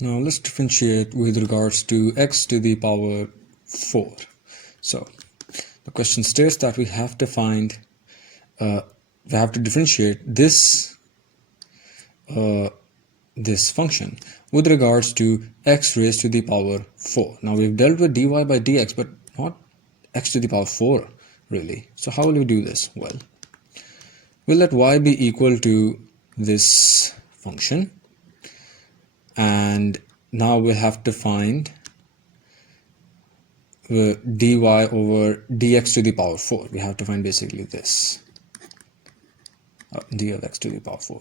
Now let's differentiate with regards to x to the power 4. So the question states that we have to find, we have to differentiate this this function with regards to x raised to the power 4. Now we've dealt with dy by dx, but not x to the power 4 really. So how will we do this? Well, we'll let y be equal to this function, and now we'll have to find dy over dx to the power 4. We have to find basically this d of x to the power 4.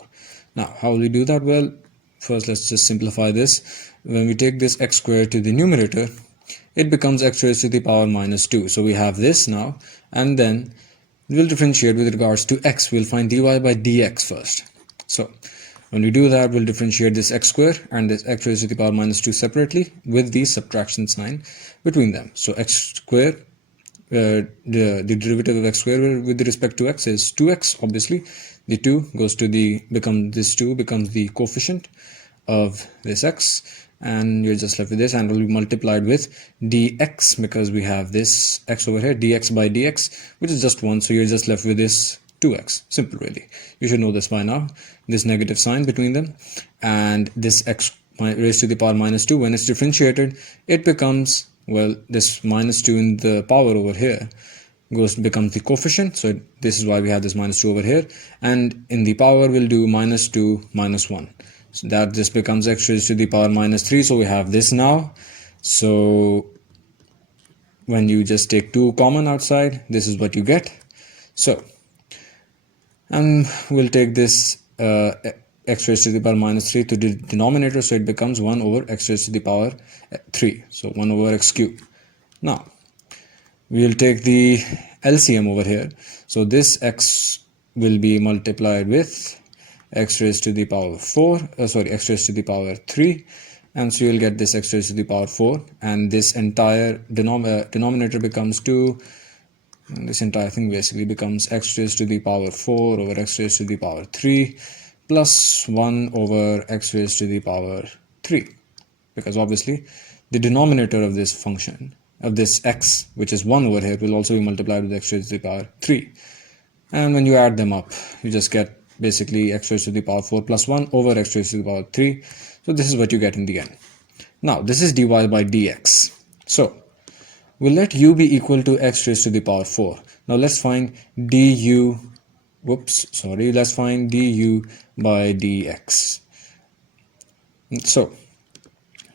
Now how will we do that? Well, first let's just simplify this. When we take this x squared to the numerator, it becomes x raised to the power minus 2. So we have this now, and then we'll differentiate with regards to x. We'll find dy by dx first. So when we do that, we'll differentiate this x squared and this x raised to the power minus 2 separately with the subtraction sign between them. So x squared, the derivative of x squared with respect to x is 2x, obviously. The 2 goes to this 2 becomes the coefficient of this x, and you're just left with this, and it will be multiplied with dx because we have this x over here, dx by dx, which is just 1, so you're just left with this 2x. Simple, really. You should know this by now, this negative sign between them, and this x raised to the power minus 2, when it's differentiated, it becomes, well, this minus 2 in the power over here becomes the coefficient, so this is why we have this minus 2 over here, and in the power we'll do minus 2 minus 1. So that just becomes x raised to the power minus 3, so we have this now. So when you just take 2 common outside, this is what you get. So, and we'll take this x raised to the power minus 3 to the denominator, so it becomes 1 over x raised to the power 3, so 1 over x cubed. Now we'll take the LCM over here, so this x will be multiplied with x raised to the power 4, x raised to the power 3, and so you'll get this x raised to the power 4, and this entire denominator becomes 2, and this entire thing basically becomes x raised to the power 4 over x raised to the power 3 plus 1 over x raised to the power 3, because obviously the denominator of this function, of this x, which is 1 over here, will also be multiplied with x raised to the power 3, and when you add them up, you just get basically x raised to the power 4 plus 1 over x raised to the power 3. So this is what you get in the end. Now this is dy by dx. So we'll let u be equal to x raised to the power 4. Now let's find let's find du by dx. So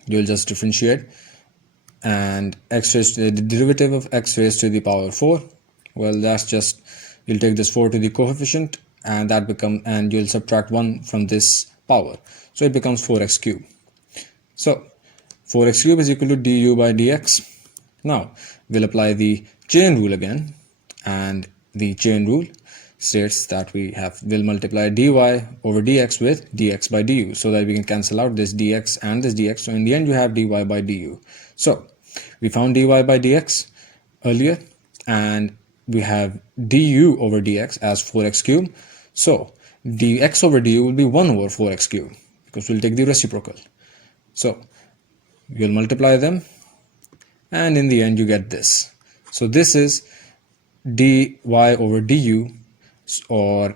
you'll just differentiate, and x raised to the derivative of x raised to the power 4, well, that's just, you'll take this 4 to the coefficient, and and you'll subtract 1 from this power, so it becomes 4x cubed. So 4x cubed is equal to du by dx. Now we'll apply the chain rule again, and the chain rule states that we'll multiply dy over dx with dx by du, so that we can cancel out this dx and this dx, so in the end you have dy by du. So we found dy by dx earlier, and we have du over dx as 4x cubed, so dx over du will be 1 over 4x cubed, because we'll take the reciprocal. So you'll multiply them, and in the end you get this. So this is dy over du, or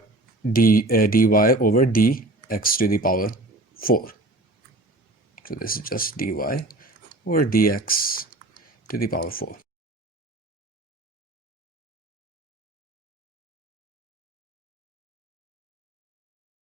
dy over dx to the power 4. So this is just dy over dx to the power 4.